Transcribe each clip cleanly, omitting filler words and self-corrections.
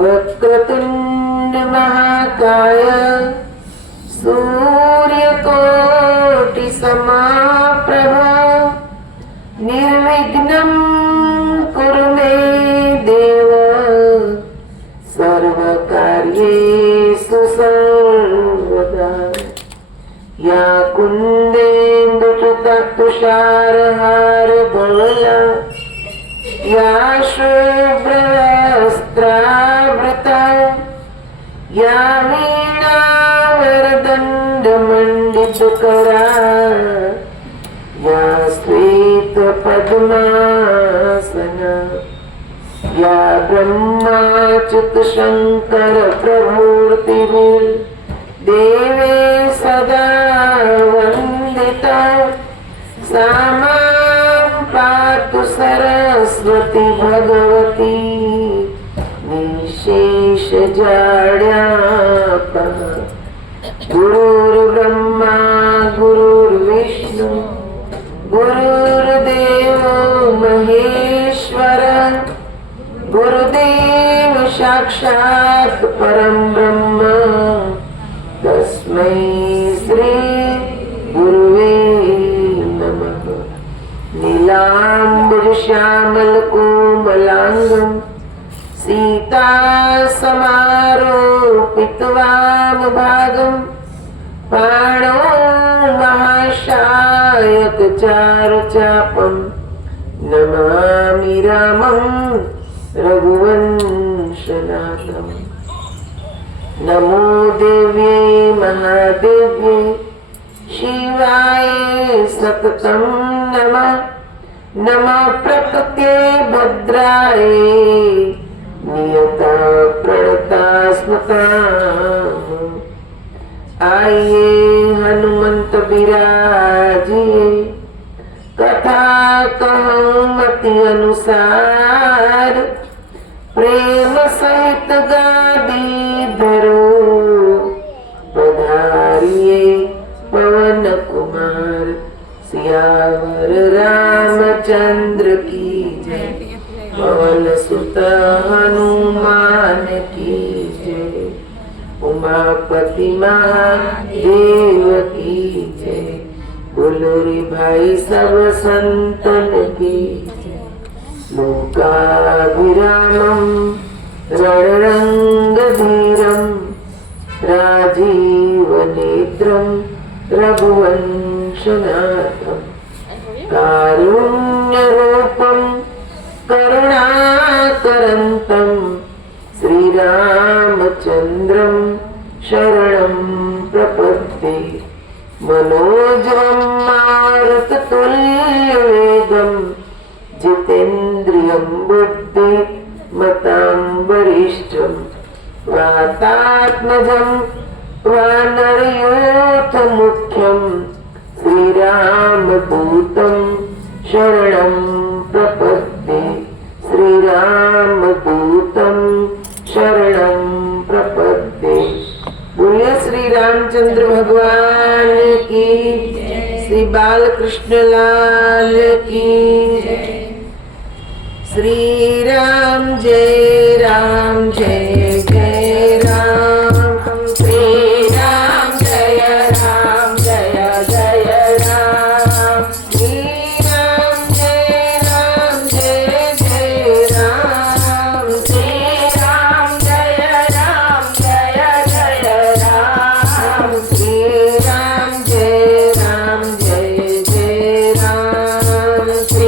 वक्रतुंड महाकाय सूर्यकोटि समाप्रभा निर्विघ्नं कुरु मे देव सर्वकार्येषु सर्वदा। या कुन्देन्दुकृता तुषारहार धवला या शुभ्रवस्त्रावृता या वीणावरदण्डमण्डितकरा या श्वेतपद्मासना या ब्रह्माच्युत शङ्कर प्रभूतिभिः देवे सदा वन्दिता सा मां पातु सरस्वती भगवती निशेषजाड्यापः। गुरुर्ब्रह्मा गुरुर्विष्णु गुरुर्देवो महेश्वर गुरुदेव साक्षात् परं ब्रह्म तस्मै श्री गुरुवे नमः। नीलाम्बुजश्यामलकोमलाङ्गं सीतासमारोपितवामभागं पाणौ महाशायकचारुचापं नमामि रामं रघुवंशनाथम्। नमो देव्यै महादेव्यै शिवाय सततं नमः। नमः प्रकृते भद्राय नियता प्रणता स्मता। आइए हनुमंत बिराजिए कथा कहूँ मति अनुसार प्रेम सहित गादी धरो पधारिए पवन कुमार। सियावर रामचंद्र की जय पवन सुत हनुमान की जय उमापति महादेव की जय। बोलो रे भाई सब संतन की लोकाभिरामं रणरंगधीरं राजीवनेत्रं रघुवंशनाथं कारुण्यरूपं करुणाकरन्तं श्रीरामचन्द्रं शरणं प्रपद्ये। मनोजवं मारुततुल्यवेगं जितेन्द्रियं बुद्धिमतां वरिष्ठं वातात्मजं वानरयूथमुख्यं श्रीरामदूतं शरणं प्रपद्ये। श्रीरामदूतं शरणं प्रपद्ये। बोलिए श्री रामचंद्र भगवान की, श्री बालकृष्ण लाल की। श्री राम जय जय राम। श्री राम जय जय राम। श्री राम जय जय राम। श्री राम जय जय राम। श्री राम जय जय राम। श्री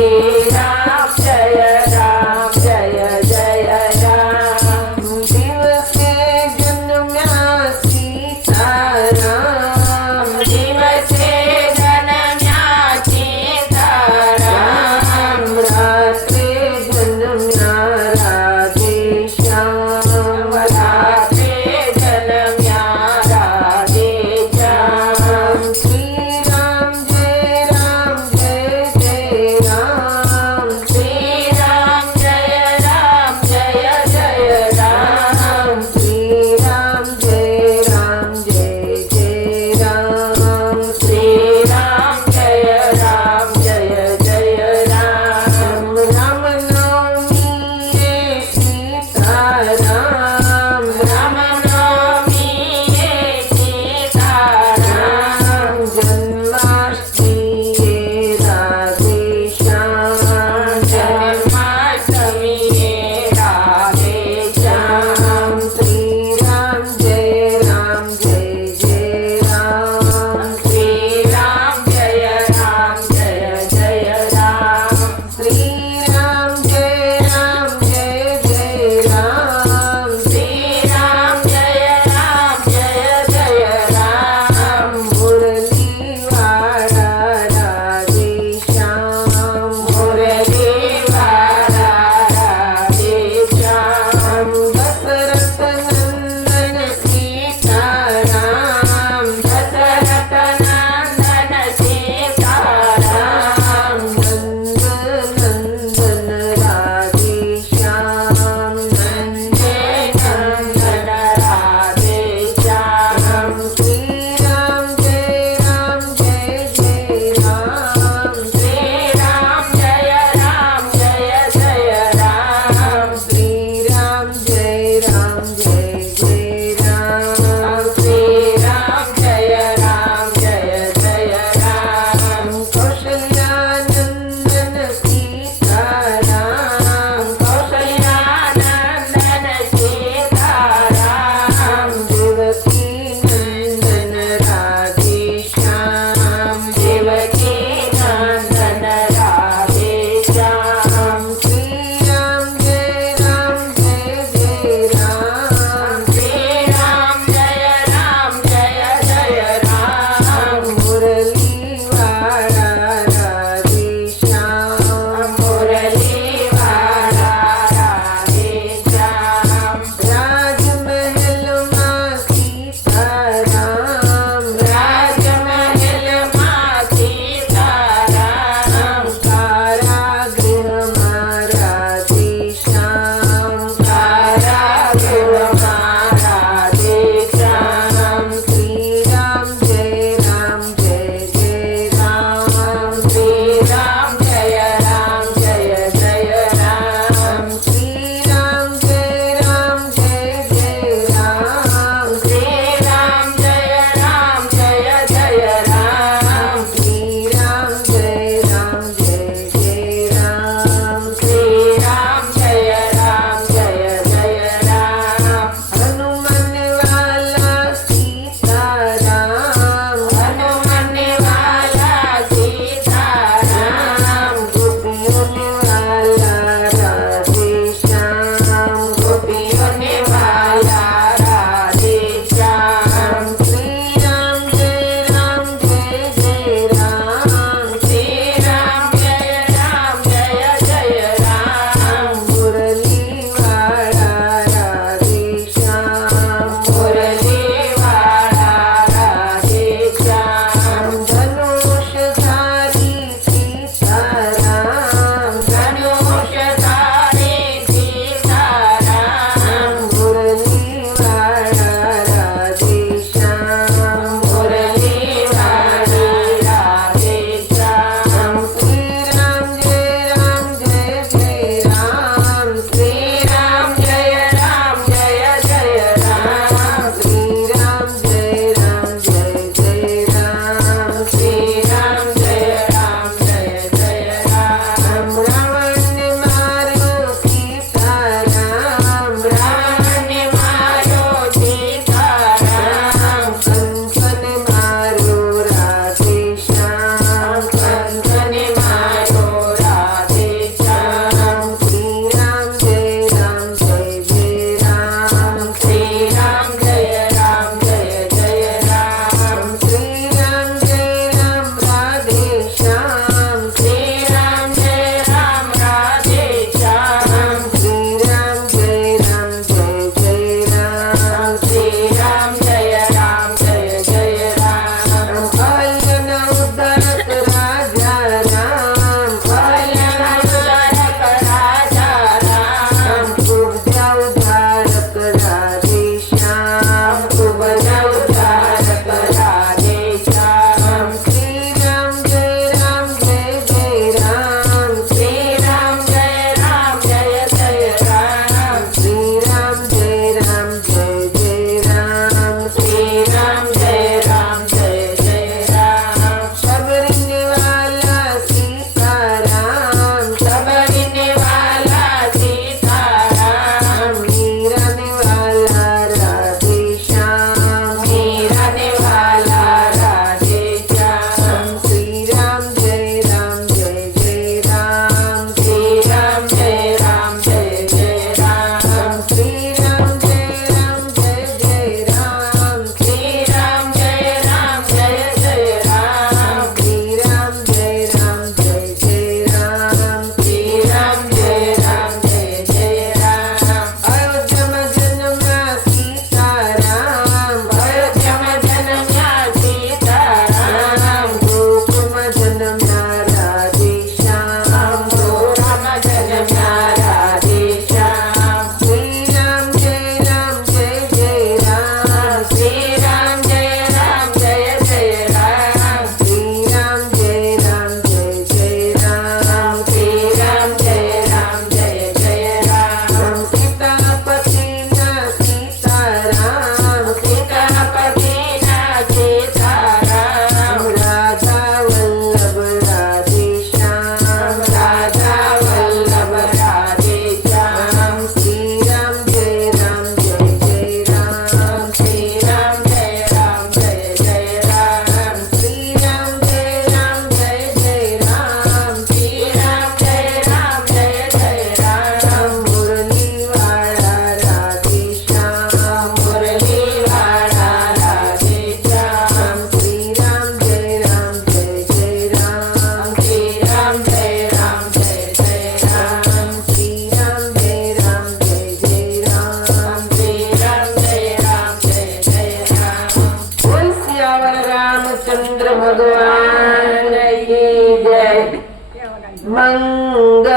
મંગલમૂર્તિ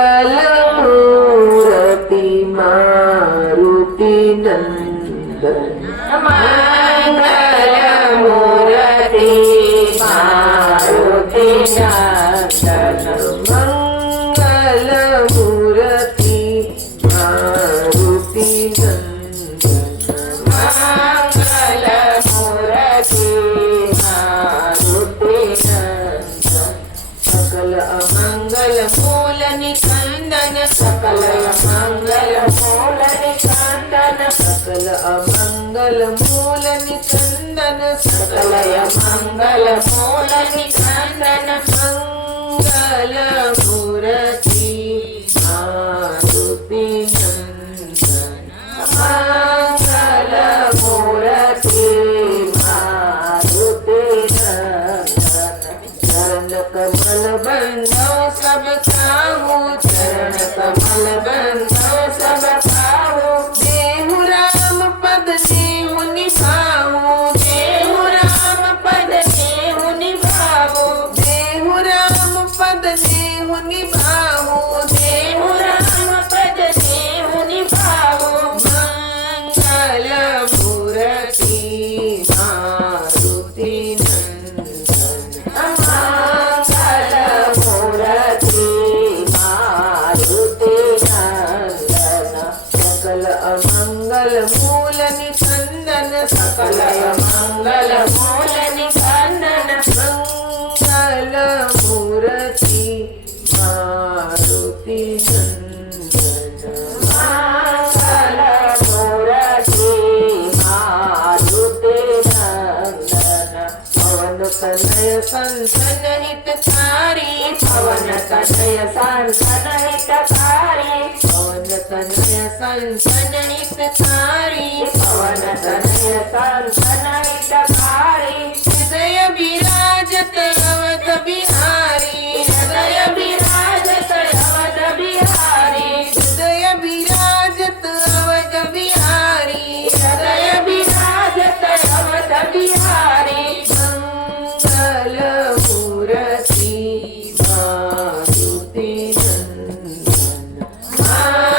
મારુતિ નંદન મંગલમૂર્તિ મારુતિ નંદન મંગલમૂર્તિ મારુતિ નંદન મંગલમૂર્તિ મારુતિ નંદન સકલ અમંગલ મૂલ નિકંદન સકલ અમંગલ મૂલ નિકંદન સકલ અમંગલ મૂલ નિકંદન સકલ અમંગલ મૂલ નિકંદન મંગલ મૂર્તિ મારુતિ નંદન મંગલ મૂર્તિ મારુતિ નંદન ચરણ કમલ બંધો સબ ખાવું ચરણ કમલ બંધો સબ ખાવું દેહુ રામ પદ દેહુ નિભાવું દેહુ રામ પદ દેહુ નિભાવું દેહુ રામ પદ દેહુ નિભાવું દેહુ રામ પદ દેહુ નિભાવું મંગલ મૂર્તિ મારુતિ નંદન મંગલ મૂર્તિ મારુતિ નંદન સકલ અમંગલ મૂલ નિકંદન સકલ અમંગલ મૂલ નિકંદન મંગલ મૂર્તિ મારુતિ નંદન મંગલ મૂર્તિ મારુતિ નંદન પવન તનય સંતન હિતકારી પવન તનય સંતન હિતકારી પવન તનય સંતન હિતકારી પવન તનય સંતન હિતકારી હૃદય બિરાજત અવધ બિહારી હૃદય બિરાજત અવધ બિહારી હૃદય બિરાજત અવધ બિહારી હૃદય બિરાજત અવધ બિહારી મંગલ મૂર્તિ મારુતિ નંદન મંગલ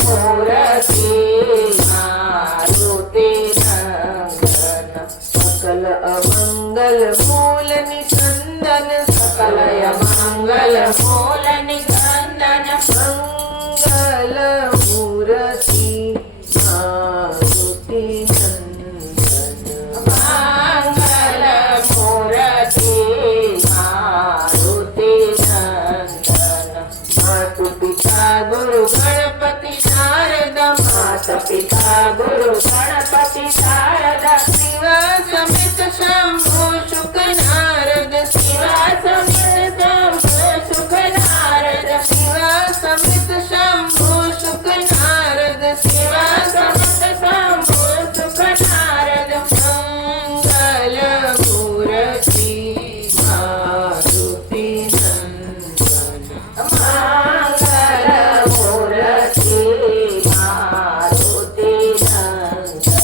મૂર્તિ મારુતિ નંદન સકલ અમંગલ મૂલ નિકંદન સકલ અમંગલ મૂલ નિકંદન મંગલ મૂર્તિ મારુતિ નંદન મંગલ મૂર્તિ મારુતિ નંદન માતુ પિતા ગુરુ ગણપતિ શારદ માતા પિતા ગુરુ ગણપતિ શારદ શિવા સમિત શંભુ શુક નારદ શિવા સમિત શંભુ શુક નારદ શિવા સમિત શંભુ શુક નારદ શિવા સમિત શંભુ શુક નારદ મંગલ મૂર્તિ મારુતિ નંદન મંગલ મૂર્તિ મારુતિ નંદન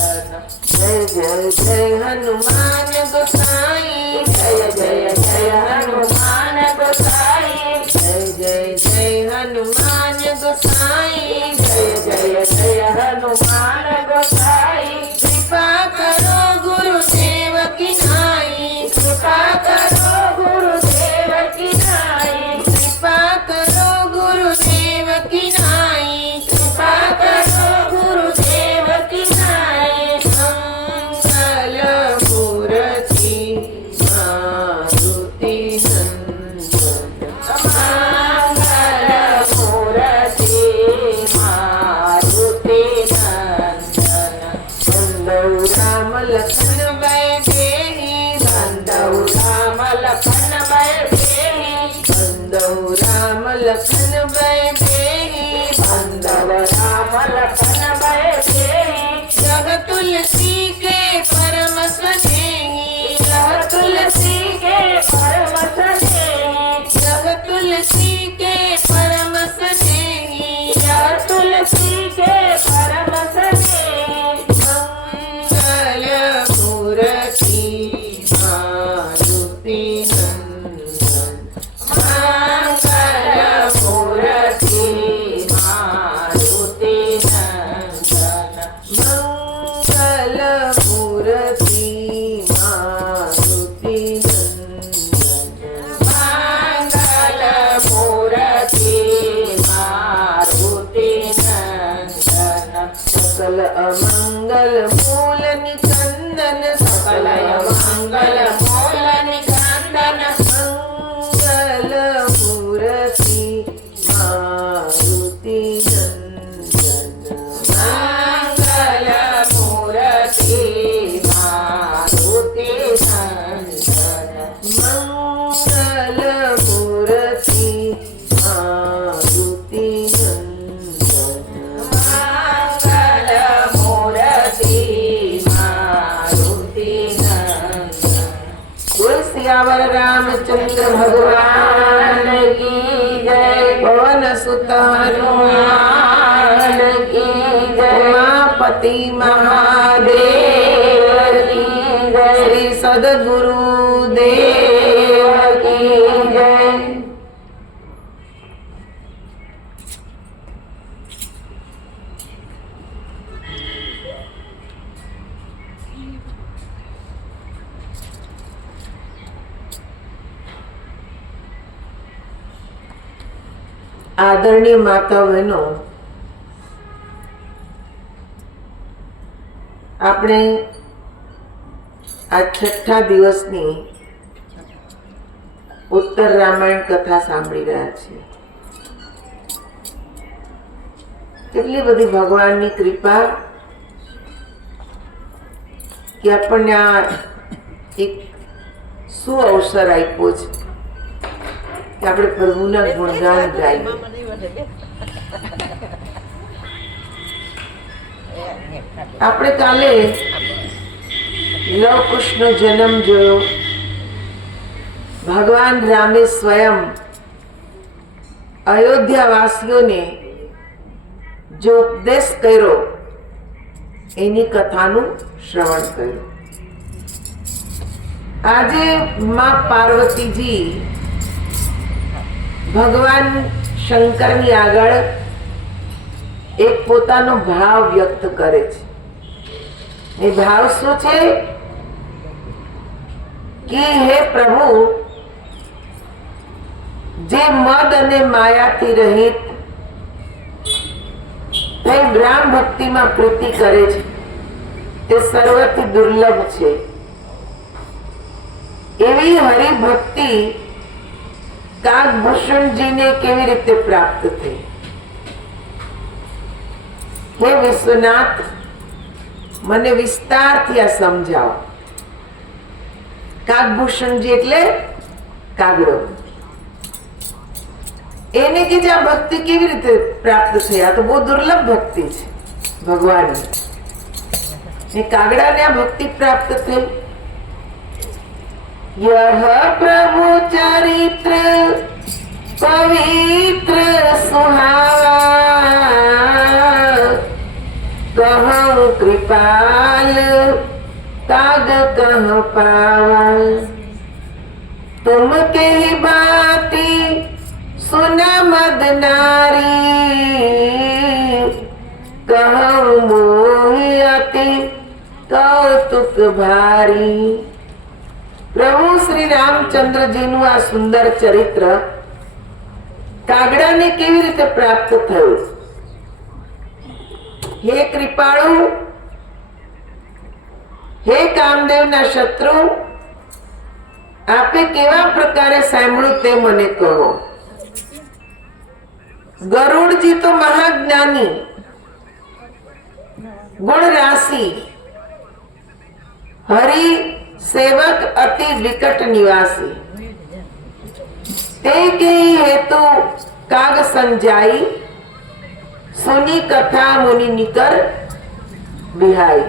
જય જય જય હનુમાન ગોસાઈ જય જય જય હનુમાન ગોસાઈ જય જય જય હનુમાન ગોસાઈ જય જય જય હનુમાન ગોસાઈ કૃપા કરો ગુરુદેવ કી નાઈ કૃપા કરો ગુરુદેવ કી નાઈ કૃપા કરો ગુરુદેવ કી નાઈ કૃપા કરો ગુરુદેવ કી નાઈ મંગલ મૂર્તિ મારુતિ નંદન મંગલ મૂર્તિ મારુતિ નંદન બંદૌ રામ લખન વૈદેહી બંદૌ રામ લખન વૈદેહી બંદૌ રામ લખન વૈદેહી બંદવ રામ લખન વૈદેહી જગ તુલસી के परम स्नेही जग तुलसी के परम स्नेही जग तुलसी के परम स्नेही जग तुलसी के परम स्नेही मंगल मूर्ति मारुति नंदन मंगल भगवान की जय। पवन सुत हनुमान की जय। उमापति महादेव की जय। श्री सद्गुरु देव की जय। आदरणीय माता बहनों, આપણે આ છઠ્ઠા દિવસની ઉત્તર રામાયણ કથા સાંભળી રહ્યા છીએ। કેટલી બધી ભગવાનની કૃપા કે આપણને આ એક સુઅવસર આપ્યો છે કે આપણે પ્રભુના ગુણગાન ગાઈએ। આપણે કાલે લવ કૃષ્ણ જન્મ જોયો। ભગવાન રામે સ્વયં અયોધ્યાવાસીઓને जो उपदेश કર્યો એની કથાનું શ્રવણ કર્યું। આજે માં પાર્વતીજી ભગવાન શંકરની આગળ એક પોતાનો ભાવ વ્યક્ત કરે છે। એ ભાવ શું છે કે હે પ્રભુ, જે મદ અને માયાથી રહિત થઈ બ્રાહ્મ ભક્તિમાં પ્રીતિ કરે છે તે સર્વથી દુર્લભ છે। એવી હરિભક્તિ કાગભૂષણજીને કેવી રીતે પ્રાપ્ત થઈ? હે વિશ્વનાથ, મને વિસ્તારથી આ સમજાવો। કાગભૂષણજી એટલે કાગડો। એને કે જે આ ભક્તિ કેવી રીતે પ્રાપ્ત થઈ? આ તો બહુ દુર્લભ ભક્તિ છે ભગવાનની। એ કાગડાને આ ભક્તિ પ્રાપ્ત થઈ। यह प्रभु चरित्र पवित्र सुहावा, कहूँ कृपाल काग कह पावा। तुम के ही बाती सुना मद नारी, कहूँ मोहि अति कौतुक भारी। प्रभु श्री रामचंद्र जी नु आ सुंदर चरित्र कागड़ा ने केवी रीते प्राप्त थयुं? हे कृपाळु, हे कामदेव ना शत्रु, आपे केवा प्रकारे सांभळ्युं ते मने कहो। गरुड़ जी तो महाज्ञानी, गुण राशि, हरि सेवक अति विकट निवासी। ते के हेतु काग संजाई, सुनी कथा मुनि निकर बिहाई।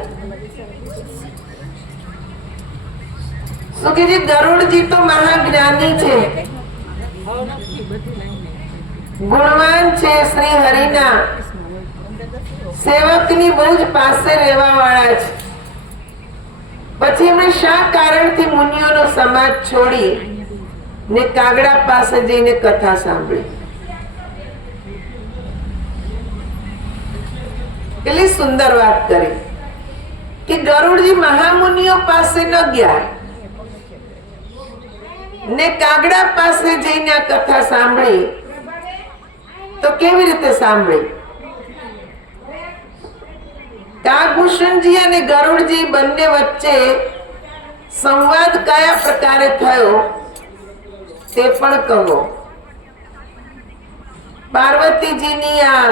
सुखी जी, गरुड़ जी तो महाज्ञानी छे, गुणवान छे, श्री हरिना सेवकनी बहुज पासे रहेवा वाळा छे। પછી એમણે શા કારણથી મુનિઓનો સમાજ છોડી ને કાગડા પાસે જઈને કથા સાંભળી? કેટલી સુંદર વાત કરી કે ગરુડજી મહામુનિઓ પાસે ન ગયા ને કાગડા પાસે જઈને આ કથા સાંભળી, તો કેવી રીતે સાંભળી? કાગભૂષણજી અને ગરુડજી બંને વચ્ચે સંવાદ કયા પ્રકારે થયો તે પણ કહો। પાર્વતીજીની આ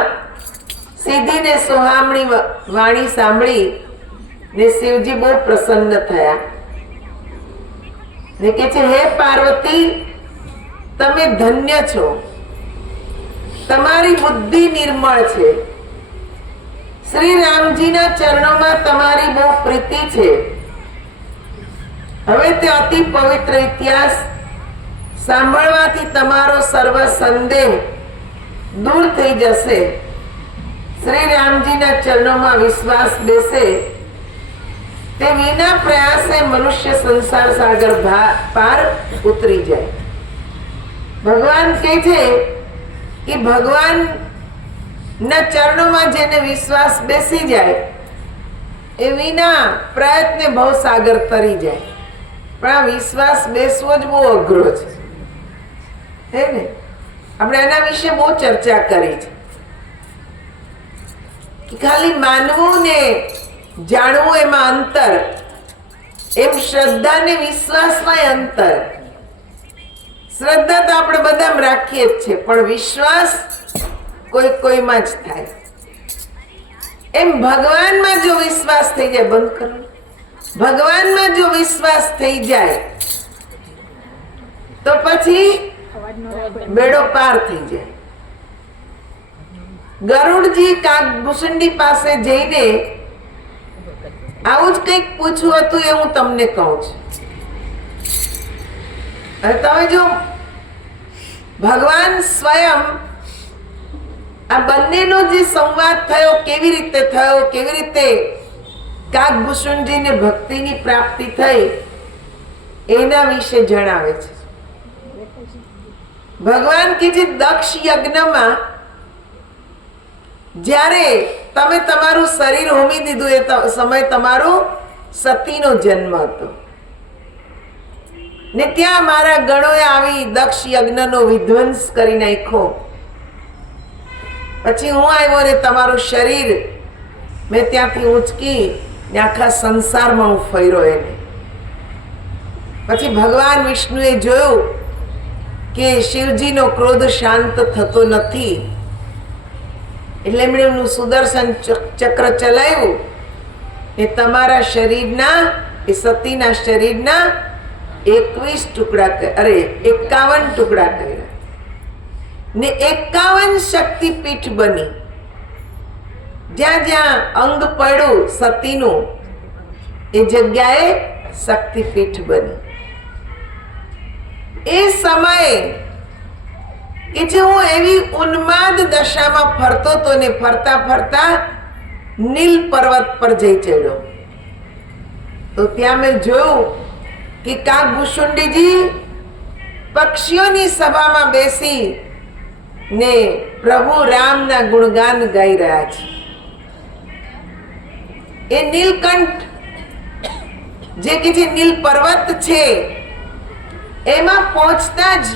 સીધી ને સુહામણી વાણી સાંભળી ને શિવજી બહુ પ્રસન્ન થયા ને કે છે, હે પાર્વતી, તમે ધન્ય છો, તમારી બુદ્ધિ નિર્મળ છે। श्री रामजी ना चरणों में तमारी बहु प्रीति छे। हवे ते अति पवित्र इतिहास સાંભળવાથી તમારો સર્વ સંદેહ દૂર થઈ જશે. શ્રી રામજીના ચરણોમાં વિશ્વાસ બેસે તે વિના પ્રયાસે મનુષ્ય સંસાર સાગર પાર ઉતરી જાય. ભગવાન કહે છે કે ભગવાન ના ચરણોમાં જેને વિશ્વાસ બેસી જાય એ વિના પ્રયત્ને ભવસાગર તરી જાય. પણ આ વિશ્વાસ બેસવો જ બહુ અઘરો છે, હે ને? આપણે એના વિશે બહુ ચર્ચા કરી છે કે ખાલી માનવું ને જાણવું એમાં અંતર, એમ શ્રદ્ધા ને વિશ્વાસમાં અંતર. શ્રદ્ધા તો આપણે બધામાં રાખીએ જ છે, પણ વિશ્વાસ કોઈમાં જ થાય. એમ ભગવાનમાં જો વિશ્વાસ થઈ જાય, બંધ કરો, ભગવાનમાં જો વિશ્વાસ થઈ જાય તો પછી બેડો પાર થઈ જાય. ગરુડજી કાગભૂષણજી પાસે જઈને આવું જ કંઈક પૂછવું હતું, એ હું તમને કહું છું. અને તમે જો ભગવાન સ્વયં આ બંનેનો જે સંવાદ થયો, કેવી રીતે થયો, કેવી રીતે કાગભૂષણજીને ભક્તિની પ્રાપ્તિ થઈ, એના વિશે જણાવે છે. ભગવાન કે જે દક્ષ યજ્ઞમાં જ્યારે તમે તમારું શરીર હોમી દીધું, એ સમય તમારો સતીનો જન્મ હતો ને ત્યાં મારા ગણોએ આવી દક્ષ યજ્ઞનો વિધ્વંસ કરી નાખ્યો. પછી હું આવ્યો ને તમારું શરીર મેં ત્યાંથી ઉંચકી ને આખા સંસારમાં હું ફર્યો એને. પછી ભગવાન વિષ્ણુએ જોયું કે શિવજીનો ક્રોધ શાંત થતો નથી, એટલે એમણે એમનું સુદર્શન ચક્ર ચલાવ્યું ને તમારા શરીરના, એ સતીના શરીરના 51 ટુકડા કર્યા ને 51 શક્તિપીઠ બની. જ્યાં જ્યાં અંગ પડ્યું સતીનું એ જગ્યાએ શક્તિપીઠ બની. એ સમયે કે જે હું એવી ઉન્માદ દશામાં ફરતો હતો ને ફરતા ફરતા નીલ પર્વત પર જઈ ચડ્યો, તો ત્યાં મેં જોયું કે કાગભૂષણજી પક્ષીઓની સભામાં બેસી ને પ્રભુ રામના ગુણગાન ગાઈ રહ્યા છે. એ નીલકંઠ જે કે જે નીલ પર્વત છે એમાં પહોંચતા જ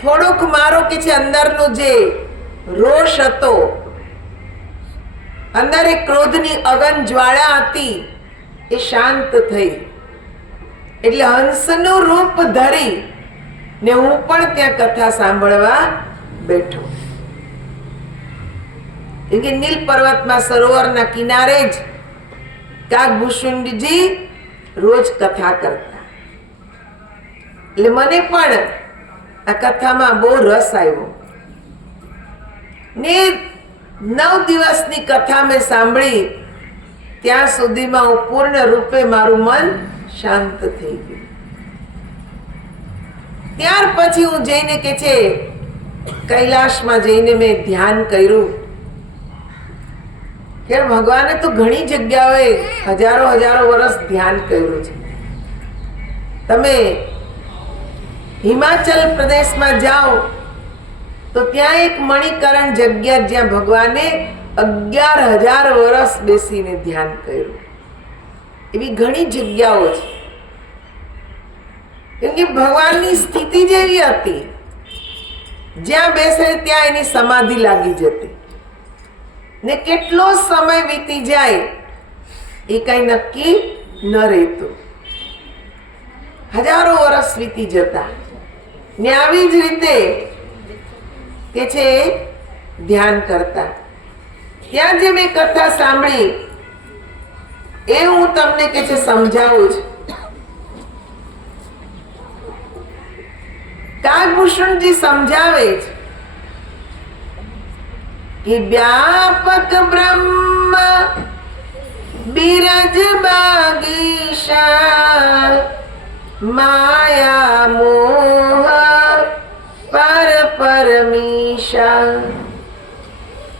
થોડોક મારો કે છે અંદરનો જે રોષ હતો, અંદર એક ક્રોધની અગન જ્વાળા હતી, એ શાંત થઈ. એટલે હંસનું રૂપ ધરી ને હું પણ ત્યાં કથા સાંભળવા બેઠો. કેમ કે નીલ પર્વતમાં સરોવરના કિનારે જ કાગભૂષણજી રોજ કથા કરતા. એટલે મને પણ આ કથામાં બહુ રસ આવ્યો ને 9 દિવસની કથા મેં સાંભળી, ત્યાં સુધીમાં હું પૂર્ણ રૂપે મારું મન શાંત થઈ ગયું. ત્યાર પછી હું જઈને કે છે કૈલાશમાં જઈને મેં ધ્યાન કર્યું કે ભગવાને તો ઘણી જગ્યાએ હજારો વર્ષ ધ્યાન કર્યું છે. તમે હિમાચલ પ્રદેશમાં જાઓ તો ત્યાં એક મણિકરણ જગ્યા જ્યાં ભગવાને 11,000 વર્ષ બેસીને ધ્યાન કર્યું. એવી ઘણી જગ્યાઓ છે, કેમ કે ભગવાનની સ્થિતિ જેવી હતી, જ્યાં બેસે ત્યાં એની સમાધિ લાગી જતી ને કેટલો સમય વીતી જાય એ કઈ નક્કી ન રહેતું. હજારો વર્ષ વીતી જતા ને આવી જ રીતે કે છે ધ્યાન કરતા. ત્યાં જે મેં કથા સાંભળી એ હું તમને કે છે સમજાવું છું. કાગભૂષણજી સમજાવે છે કે વ્યાપક બ્રહ્મ બિરજ બાગીશા माया मोह पर परमीशा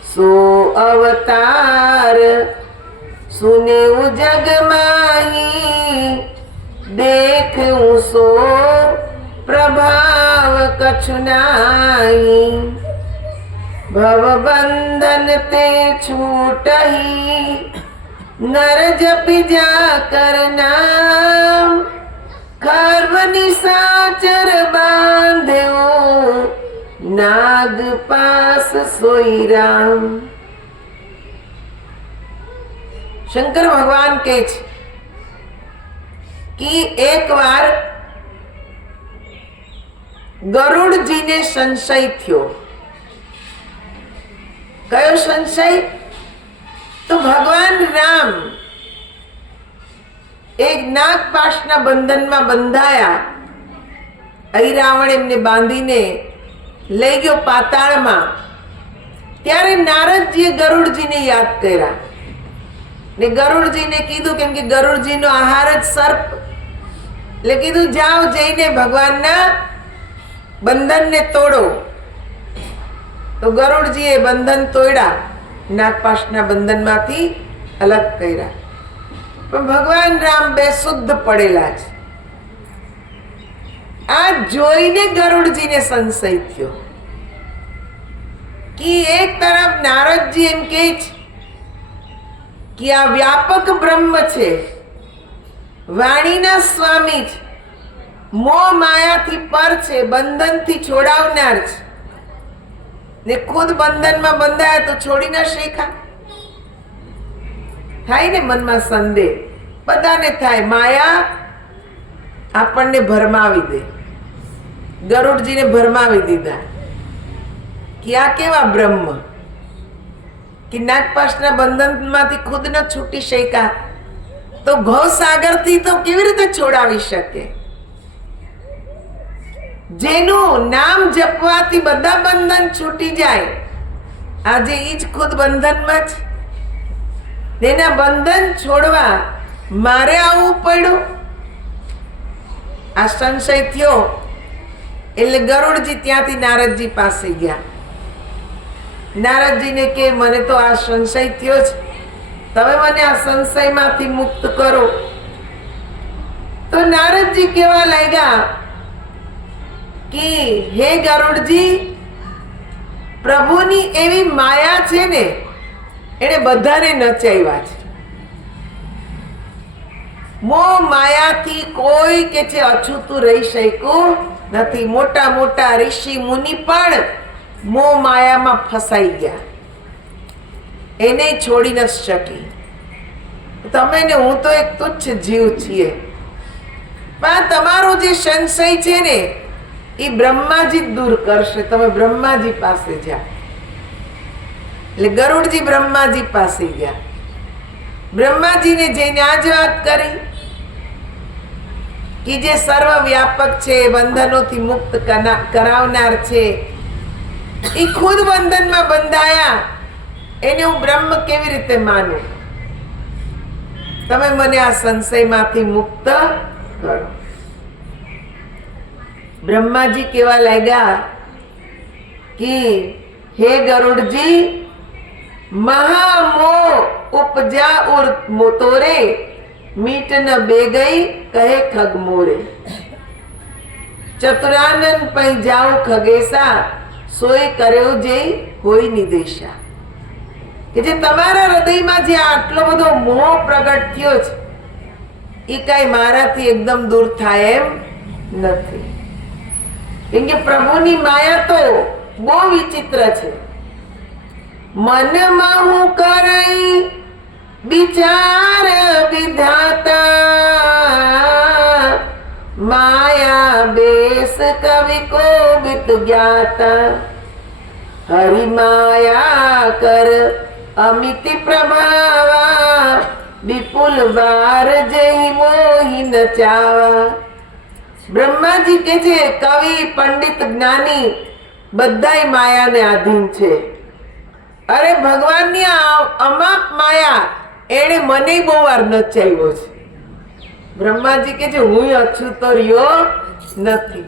सो अवतार सुने जग माही देखूं सो प्रभाव कछु नाही भव बंधन ते छूटही नर जपि जा कर नाम खर्व निशाचर बांध्यो नाग पास सोई राम। शंकर भगवान કહે છે कि एक बार ગરુડજીને સંશય થયો। કયો સંશય? તો ભગવાન રામ એક નાગપાશના બંધનમાં બંધાયા। અહીં રાવણ એમને બાંધીને લઈ ગયો પાતાળમાં। ત્યારે નારદજીએ ગરુડજીને યાદ કર્યા ને ગરુડજીને કીધું, કેમ કે ગરુડજીનો આહાર જ સર્પ, એટલે કીધું જાઓ જઈને ભગવાનના બંધનને તોડો। તો ગરુડજીએ બંધન તોડ્યા, નાગપાશના બંધનમાંથી અલગ કર્યા। પણ ભગવાન રામ બેશુદ્ધ પડેલા છે। આ જોઈને ગરુડજીને સંશય થયો कि एक तरफ नारदजी एम कहे कि आ व्यापक ब्रह्म छे, वाणीना स्वामी छे, मोह माया थी पर छे, बंधन थी छोड़ावनार छे ने खुद बंधन में बंधाया तो छोड़ी ना शेखा। थाय ने मन में संदेह बधाने थाय, माया आपने भरमावी दे। गरुड़जी ने भरमावी दीधा कि आ केवा ब्रह्म कि नागपाशना बंधन मांथी खुद न छूटी शक्या तो भवसागर थी तो केवी रीते छोड़ावी शके। जेनु नाम जपवाथी बधा बंधन छूटी जाए, आजे ईज खुद बंधन में छे, तेना बंधन छोड़वा मारे आववुं पड्युं। आ संशय थयो એટલે ગરુડજી ત્યાંથી નારદજી પાસે ગયા। નારદજીને કે મને તો આ સંશય થયો છે, તમે મને આ સંશયમાંથી મુક્ત કરો। તો નારદજી કહેવા લાગ્યા कि हे ગરુડજી, પ્રભુની એવી માયા છે ને, એણે બધાને નચાવ્યા છે। મોહ માયાથી કોઈ કે છે અછૂતું રહી શક્યું નથી। મોટા મોટા ઋષિ મુનિ પણ મોહ માયામાં ફસાઈ ગયા, એને છોડી ન શકી। તમે ને હું તો એક તુચ્છ જીવ છીએ, પણ તમારો જે સંશય છે ને એ બ્રહ્માજી દૂર કરશે। તમે બ્રહ્માજી પાસે જા। એટલે ગરુડજી બ્રહ્માજી પાસે ગયા। બ્રહ્માજીને જઈને આ જ વાત કરી कि जे सर्वव्यापक छे, बंधनोथी मुक्त करावनार छे, ई खुद बंधन में बंधाया, एने हूँ ब्रह्म केवी रीते मानूं? तमे मने आ संशय मांथी मुक्त करो। ब्रह्माजी केवा लाग्या कि हे गरुड़जी, महामोह उपजा उर तोरे मीट न बेगई कहे खग मोरे। चतुरानन पै जाओ खगेसा सोय कर्यो जे होई निदेशा। કે જે તમારા હૃદયમાં જે આટલો બધો મોહ પ્રગટ થયો છે એ કાંઈ મારાથી એકદમ દૂર થાય એમ નથી। કેમ કે પ્રભુની માયા તો બહુ વિચિત્ર છે। મનમાં હું કરાઈ विचार विधाता माया बेस कवि को वित ज्ञाता। हरि माया कर अमिति प्रभावा विपुल बार जय मोहि नचावा। ब्रह्माजी के छे कवि पंडित ज्ञानी बधाय माया ने आधीन छे। अरे भगवान ની અમાપ માયા એને મને બહુ વાર નચાવ્યો છે। બ્રહ્માજી કે છે હું અછૂતો રહ્યો નથી,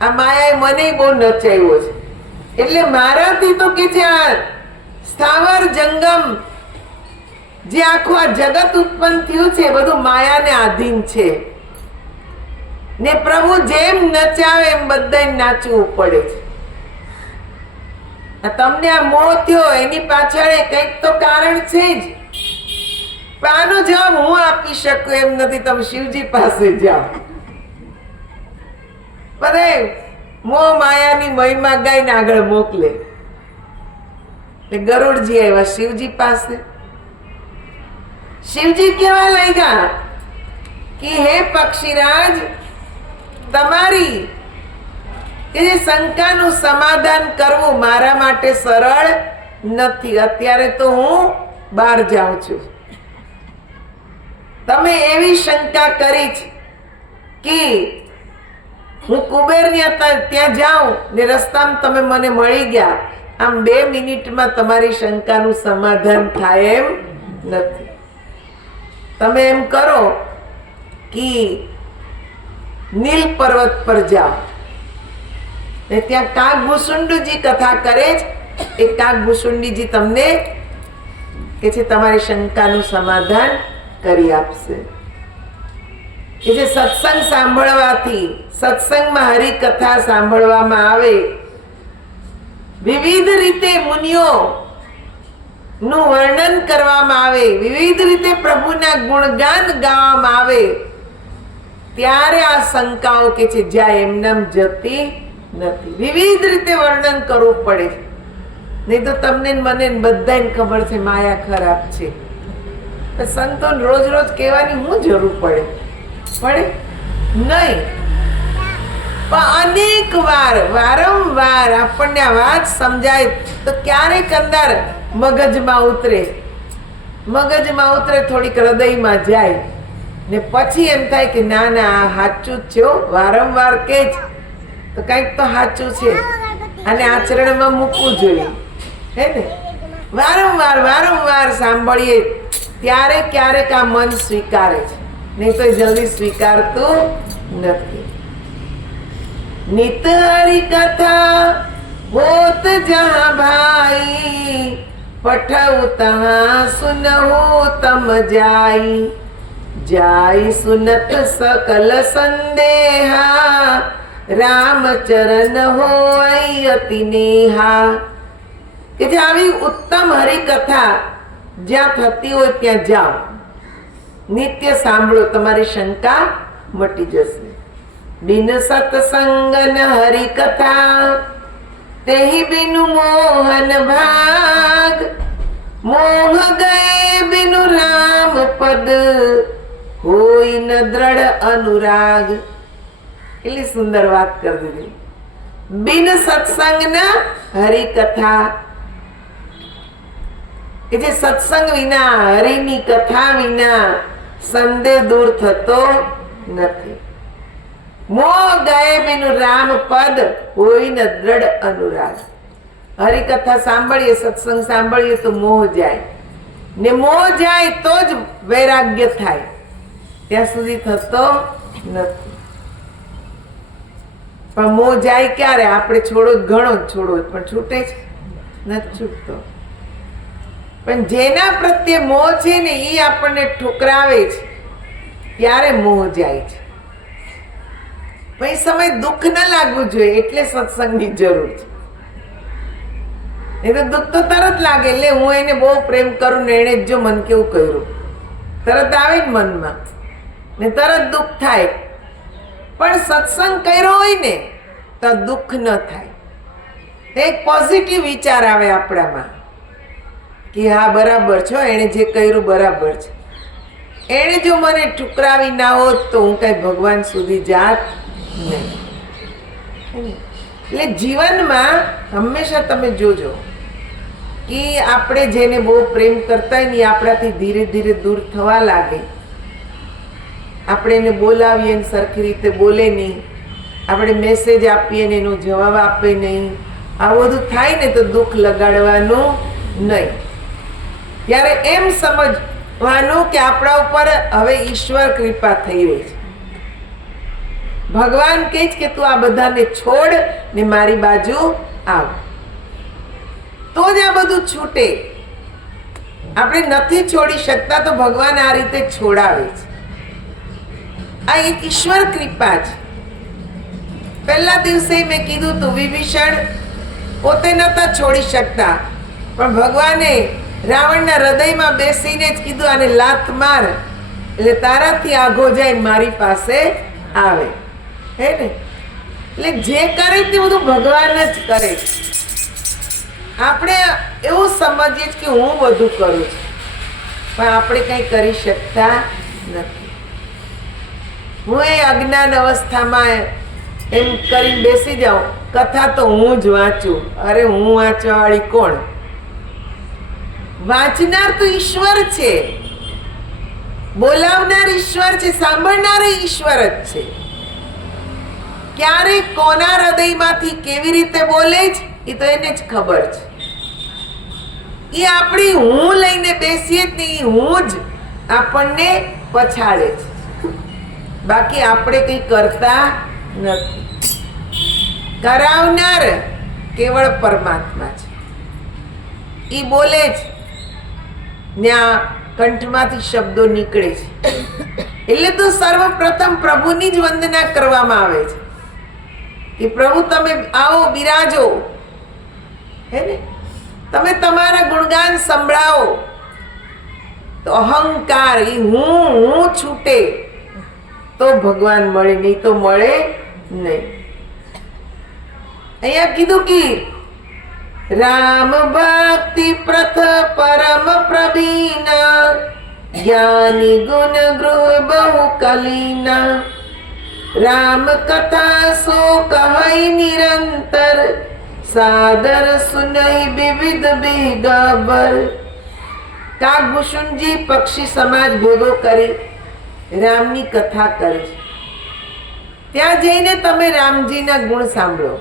આ માયાએ મને બહુ નચાવ્યો છે, એટલે મારાથી તો કે છે આ સ્થાવર જંગમ જે આખું આ જગત ઉત્પન્ન થયું છે બધું માયાને આધીન છે ને પ્રભુ જેમ નચાવે એમ બધાને નાચવું પડે છે. તમને આ મોહ થયો એની પાછળ કંઈક તો કારણ છે જ, પણ આનો જવાબ હું આપી શકું એમ નથી. તમે શિવજી પાસે જાઓ, બધા મોહ માયાની મહિમા ગાઈને આગળ મોકલે. ગરુડજી આવ્યા શિવજી પાસે. શિવજી કેવા લાગ્યા કે હે પક્ષીરાજ, તમારી કે જે શંકાનું સમાધાન કરવું મારા માટે સરળ નથી. અત્યારે તો હું બહાર જાઉં છું. તમે એવી શંકા કરી છે કે હું કુબેરની ત્યાં જાઉં ને રસ્તામાં તમે મને મળી ગયા, આમ 2 મિનિટમાં તમારી શંકાનું સમાધાન થાય એમ નથી. તમે એમ કરો કે નીલ પર્વત પર જાઓ ને ત્યાં કાગભૂસુંડજી કથા કરે છે. એ કાગભૂસુંડીજી તમને કે છે તમારી શંકાનું સમાધાન કરી આપશે. કે જે સત્સંગ સાંભળવાથી, સત્સંગમાં હરિકથા સાંભળવામાં આવે, વિવિધ રીતે મુનિઓ નું વર્ણન કરવામાં આવે, વિવિધ રીતે પ્રભુના ગુણગાન ગાવામાં આવે, ત્યારે આ શંકાઓ કે છે જ્યાં એમનામ જતી નથી. વિવિધ રીતે વર્ણન કરવું પડે, નહીં તો તમને મને બધાને ખબર છે માયા ખરાબ છે. સંતોન રોજ રોજ કહેવાની શું જરૂર પડે નહીં. પણ અનેક વાર વારંવાર આપણને આ વાત સમજાય તો ક્યારેક અંદર મગજમાં ઉતરે, થોડીક હૃદયમાં જાય ને પછી એમ થાય કે ના ના આ સાચું જ છે. વારંવાર કે તો કંઈક તો સાચું છે, અને આચરણમાં મૂકવું જોઈએ, હે ને. વારંવાર સાંભળીએ ત્યારે ક્યારેક આ મન સ્વીકારે છે, નહીં તો જલ્દી સ્વીકારતું નથી. નિત હરી કથા હોત જહાં ભાઈ, પઠઉ તહાં સુનહુ તમ જાઈ, જાઈ સુનત સકલ સંદેહા, રામ ચરણ હોય અતિ નેહા. કે જે આવી ઉત્તમ હરિકથા જ્યાં થતી હોય ત્યાં જાઓ, નિત્ય સાંભળો, તમારી શંકા મટી જશે. બિન સત્સંગ ન હરિકથા, તેહી બિનુ મોહન ભાગ, મોહ ગયે બિનુ રામ પદ, હોય ન દ્રઢ અનુરાગ. કેટલી સુંદર વાત કરી દીધી. બિન સત્સંગ ન હરિકથા, કે જે સત્સંગ વિના, હરિની કથા વિના સંદેહ દૂર થતો નથી. મોહ ગયે બિનુ રામ પદ, હોય ન દ્રઢ અનુરાગ. હરિકથા સાંભળીએ, સત્સંગ સાંભળીએ તો મોહ જાય, ને મોહ જાય તો જ વૈરાગ્ય થાય, ત્યાં સુધી થતો નથી. પણ મોહ જાય ક્યારે? આપણે છોડો ઘણો છોડો પણ છૂટે છે નથી છૂટતો. પણ જેના પ્રત્યે મોહ છે ને એ આપણને ઠુકરાવે છે ત્યારે મોહ જાય છે. પણ સમય દુઃખ ન લાગવું જોઈએ, એટલે સત્સંગની જરૂર છે. એ તો દુઃખ તો તરત લાગે, એટલે હું એને બહુ પ્રેમ કરું ને એને જો મન કેવું કર્યું, તરત આવે જ મનમાં ને તરત દુઃખ થાય. પણ સત્સંગ કર્યો હોય ને તો દુઃખ ન થાય. એક પોઝિટિવ વિચાર આવે આપણામાં કે હા બરાબર છો, એને જે કર્યું બરાબર છે. એને જો મને ઠુકરાવી ના હોત તો હું કઈ ભગવાન સુધી જાત નહીં. એટલે જીવનમાં હંમેશા તમે જોજો કે આપણે જેને બહુ પ્રેમ કરતા હોય ને આપણાથી ધીરે ધીરે દૂર થવા લાગે. આપણે એને બોલાવીએ ને સરખી રીતે બોલે નહીં, આપણે મેસેજ આપીએ ને એનો જવાબ આપે નહીં, આ બધું થાય ને તો દુઃખ લગાડવાનું નહીં. ત્યારે એમ સમજ વાનું કે આપણા ઉપર હવે ઈશ્વર કૃપા થઈ રહી છે. ભગવાન કહે છે કે તું આ બધાને છોડ ને મારી બાજુ આવ, તો જ આ બધું છૂટે. આપણે નથી છોડી શકતા તો ભગવાન આ રીતે છોડાવે છે. આ એક ઈશ્વર કૃપા છે. પહેલા દિવસે મેં કીધું તું વિભીષણ પોતે નતા છોડી શકતા, પણ ભગવાને રાવણના હૃદયમાં બેસીને જ કીધું આને લાત માર એટલે તારાથી આગો જાય મારી પાસે આવે. હે ને? એટલે જે કરે તે બધું ભગવાન જ કરે. આપણે એવું સમજીએ કે હું બધું કરું છું, પણ આપણે કંઈ કરી શકતા નથી. હું એ અજ્ઞાન અવસ્થામાં એમ કરીને બેસી જાઉં, કથા તો હું જ વાંચું. અરે હું વાંચવા વાળી કોણ? વાંચનાર તો ઈશ્વર છે, બોલાવનાર ઈશ્વર છે, સાંભળનાર ઈશ્વર જ છે. ક્યારે કોના હૃદયમાંથી કેવી રીતે બોલે છે એ તો એને જ ખબર છે. એ આપણી હું લઈને બેસીએ જ નહીં, હું જ આપણને પછાડે છે. બાકી આપણે કંઈ કરતા નથી. કરાવનાર કેવળ પરમાત્મા છે. એ બોલે છે ને આ કંઠમાંથી શબ્દો નીકળે છે. એટલે તો સર્વપ્રથમ પ્રભુની જ વંદના કરવામાં આવે છે કે પ્રભુ તમે આવો, બિરાજો. હે ને? તમે તમારા ગુણગાન સંભળાવો. તો અહંકાર એ હું છૂટે તો ભગવાન મળે, નહીં તો મળે નહીં. અહીંયા કીધું કે રામ ભક્તિ પ્રથ પરમ પ્રવીણા જ્ઞાની ગુણ ગૃહ બહુ કલીના રામ કથા સો કહી નિરંતર સાદર સુનઈ વિવિધ બેગાબર. કાગભૂષણજી પક્ષી સમાજ ભેગો કરી રામની કથા કરે છે. ત્યાં જઈને તમે રામજીના ગુણ સાંભળો,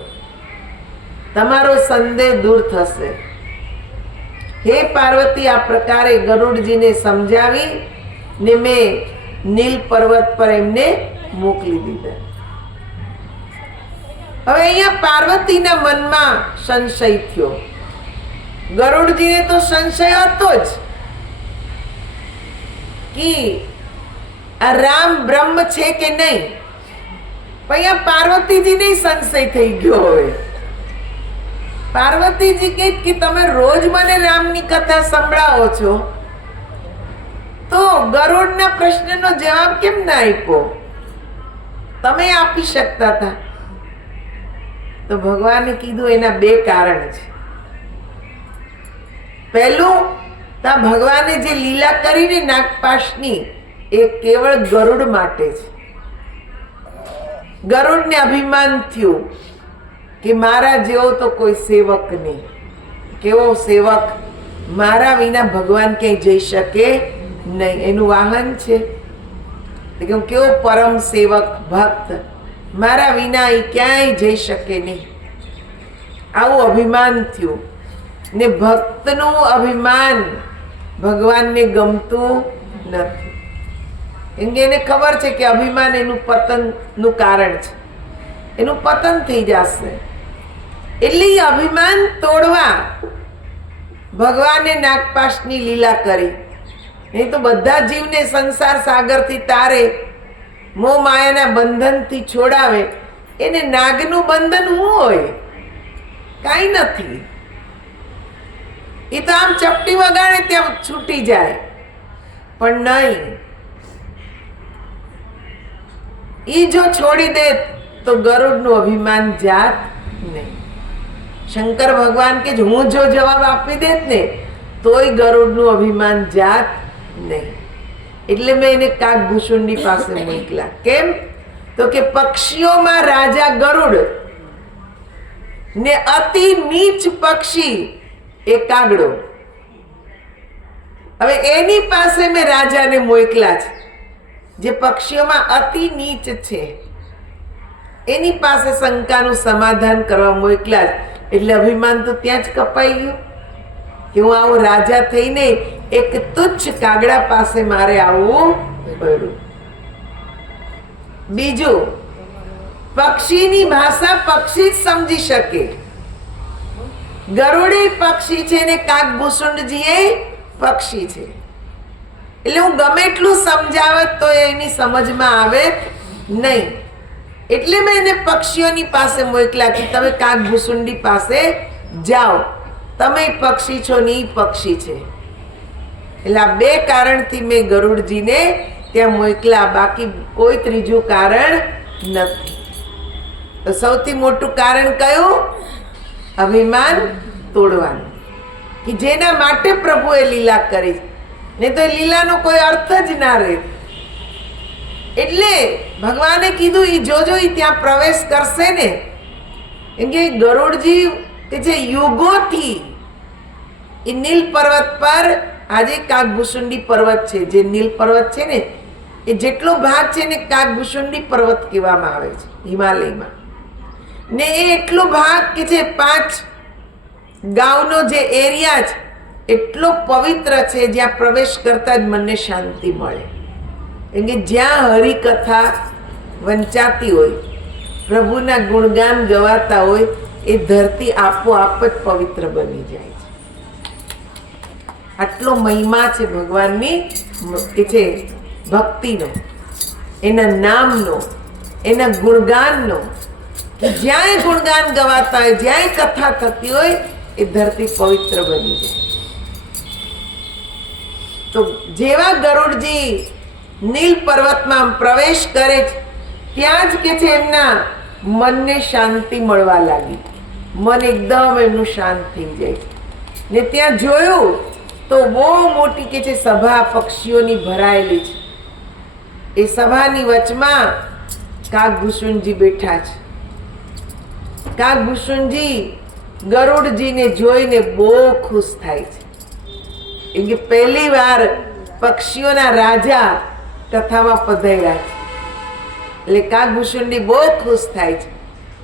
તમારો સંદેહ દૂર થશે. હે પાર્વતી, આ પ્રકારે ગરુડજીને સમજાવી ને મેં નીલ પર્વત પર એમને મોકલી દીધા. હવે અહીંયા પાર્વતીના મનમાં સંશય થયો. ગરુડજીને તો સંશય હતો જ કે આ રામ બ્રહ્મ છે કે નહીં, પણ અહીંયા પાર્વતીજીને સંશય થઈ ગયો. હવે પાર્વતીજી કહે કે તમે રોજ મને રામની કથા સંભળાવો છો, તો ગરુડના પ્રશ્નનો જવાબ કેમ ના આપ્યો? તમે આપી શકતા હતા. તો ભગવાને કીધું એના બે કારણ છે. પહેલું, તો ભગવાને જે લીલા કરીને નાગપાશની એ કેવળ ગરુડ માટે છે. ગરુડને અભિમાન થયું કે મારા જેવો તો કોઈ સેવક નહીં. કેવો સેવક? મારા વિના ભગવાન ક્યાંય જઈ શકે નહીં. એનું વાહન છે. કેવો પરમ સેવક ભક્ત, મારા વિના એ ક્યાંય જઈ શકે નહીં. આવું અભિમાન થયું. ને ભક્તનું અભિમાન ભગવાનને ગમતું નથી. કેમ કે એને ખબર છે કે અભિમાન એનું પતનનું કારણ છે, એનું પતન થઈ જશે. એટલે એ અભિમાન તોડવા ભગવાને નાગપાશની લીલા કરી. નહીં તો બધા જીવને સંસાર સાગરથી તારે, મોહ માયાના બંધનથી છોડાવે. એને નાગનું બંધન શું હોય? કાંઈ નથી. એ તો આમ ચપટી વગાડે ત્યાં છૂટી જાય, પણ નહીં. એ જો છોડી દે તો ગરુડનું અભિમાન જાત નહીં. શંકર ભગવાન કે હું જો જવાબ આપી દેત ને તોય ગરુડનું અભિમાન જાત નહીં. એટલે મેં એને કાગભૂષણની પાસે મોકલ્યા. કેમ? તો કે પક્ષીઓમાં રાજા ગરુડ ને અતિ નીચ પક્ષી એ કાગડો. હવે એની પાસે મેં રાજાને મોકલ્યા છે, જે પક્ષીઓમાં અતિ નીચ છે. એની પાસે શંકાનું સમાધાન કરવા મોકલ્યા. એટલે અભિમાન તો ત્યાં જ કપાઈ ગયું કે હું આવો રાજા થઈને એક તુચ્છ કાગડા પાસે મારે આવવું પડ્યું. બીજું, પક્ષીની ભાષા પક્ષી જ સમજી શકે. ગરુડ પક્ષી છે ને કાગભૂષુંડજી એ પક્ષી છે. એટલે હું ગમે એટલું સમજાવત તો એની સમજમાં આવે નહીં. એટલે મેં એને પક્ષીઓની પાસે મોકલ્યા કે તમે કાગભૂષુંડી પાસે જાઓ, તમે પક્ષી છો ને ઈ પક્ષી છે. એટલે આ બે કારણથી મેં ગરુડજીને ત્યાં મોકલ્યા, બાકી કોઈ ત્રીજું કારણ નથી. તો સૌથી મોટું કારણ કયું? અભિમાન તોડવાનું, કે જેના માટે પ્રભુએ લીલા કરી, ને તો એ લીલાનો કોઈ અર્થ જ ના રહે. એટલે ભગવાને કીધું ઈ જોજો ઈ ત્યાં પ્રવેશ કરશે ને, કેમ કે ગરુડજી કે જે યુગોથી એ નીલ પર્વત પર, આજે કાગભૂષુંડી પર્વત છે, જે નીલ પર્વત છે ને એ જેટલો ભાગ છે ને કાગભૂષુંડી પર્વત કહેવામાં આવે છે હિમાલયમાં. ને એ એટલો ભાગ કે જે 5 ગાંવનો જે એરિયા છે એટલો પવિત્ર છે, જ્યાં પ્રવેશ કરતા જ મનને શાંતિ મળે. કેમ કે જ્યાં હરિકથા વંચાતી હોય, પ્રભુના ગુણગાન ગવાતા હોય, એ ધરતી આપોઆપ જ પવિત્ર બની જાય છે. આટલો મહિમા છે ભગવાનની કે છે ભક્તિનો, એના નામનો, એના ગુણગાનનો. જ્યાંય ગુણગાન ગવાતા હોય, જ્યાંય કથા થતી હોય, એ ધરતી પવિત્ર બની જાય. તો જેવા ગરુડજી નીલ પર્વતમાં પ્રવેશ કરે છે, ત્યાં જ કે છે એમના મનને શાંતિ મળવા લાગી. મન એકદમ એમનું શાંત થઈ જાય. ને ત્યાં જોયું તો બહુ મોટી કે છે સભા પક્ષીઓની ભરાયેલી છે. એ સભાની વચમાં કાગભૂષુંડજી બેઠા છે. કાગભૂષુંડજી ગરુડજીને જોઈને બહુ ખુશ થાય છે, કેમ કે પહેલી વાર પક્ષીઓના રાજા કથામાં પધાર્યા છે. એટલે કાગભૂષુંડી બહુ ખુશ થાય છે.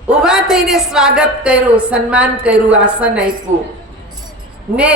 ઊભા થઈને સ્વાગત કર્યું, સન્માન કર્યું, આસન આપ્યું ને